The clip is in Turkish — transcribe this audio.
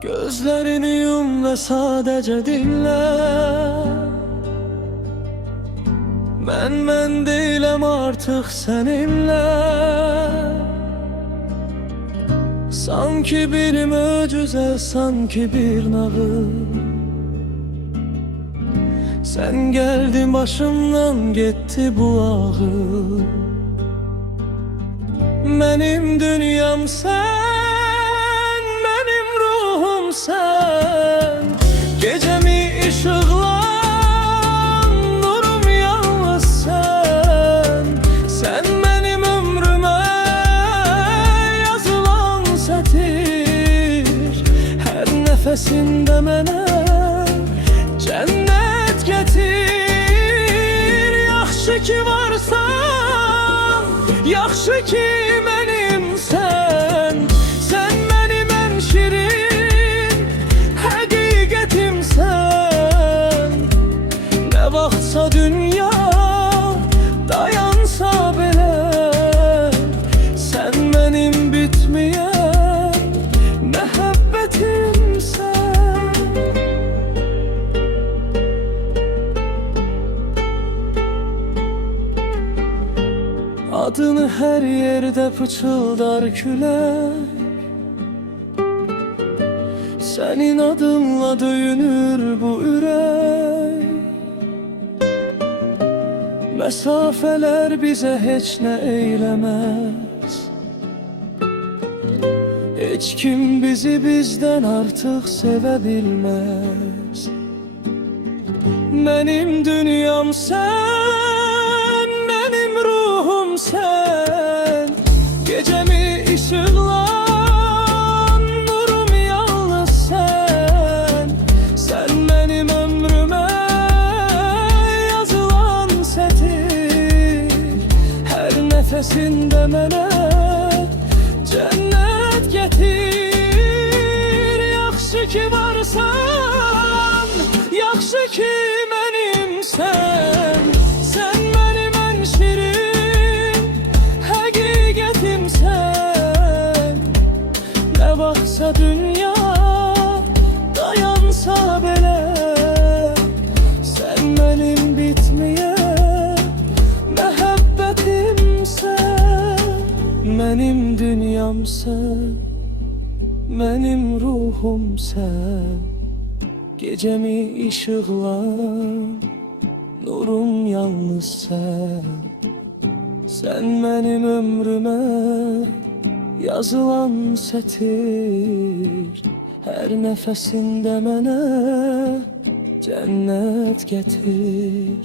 Gözlerini yum ve sadece dinle. Ben değilim artık seninle. Sanki bir mucize, sanki bir nağıl. Sen geldin başımdan gitti bu ağıl. Benim dünyam sen, benim ruhum sen. Gecemi ışıklan, nurum yalnız sen. Sen benim ömrüme yazılan sətir. Her nefesinde mənə cennet getir. Yaxşı ki varsan, yaxşı ki benim sen. Sen benim en şirin həqiqətim sen. Ne vaxtsa dünya dayansa belə, sen benim bitmeyen məhəbbətim sen. Adını her yerde fıçıldar külək. Senin adınla döyünür bu ürək. Mesafeler bize hiç ne eylemez. Hiç kim bizi bizden artık sevebilmez. Benim dünyam sen, benim ruhum sen. Gecemi ışıklan, nurum yalnız sen. Sen benim ömrüme yazılan sətir. Her nefesinde mənə cennet getir. Yaxşı ki varsan, yaxşı ki benim sen. Sen benim en şirin həqiqətim sen. Ne vaxtsa dünya dayansa belə, sen benim bitmeyen məhəbbətim sen. Benim dünyam sen, benim ruhum sen. Gecemi ışıklan, nurum yalnız sen. Sen benim ömrüme yazılan sətir. Her nefesinde mənə cennet getir.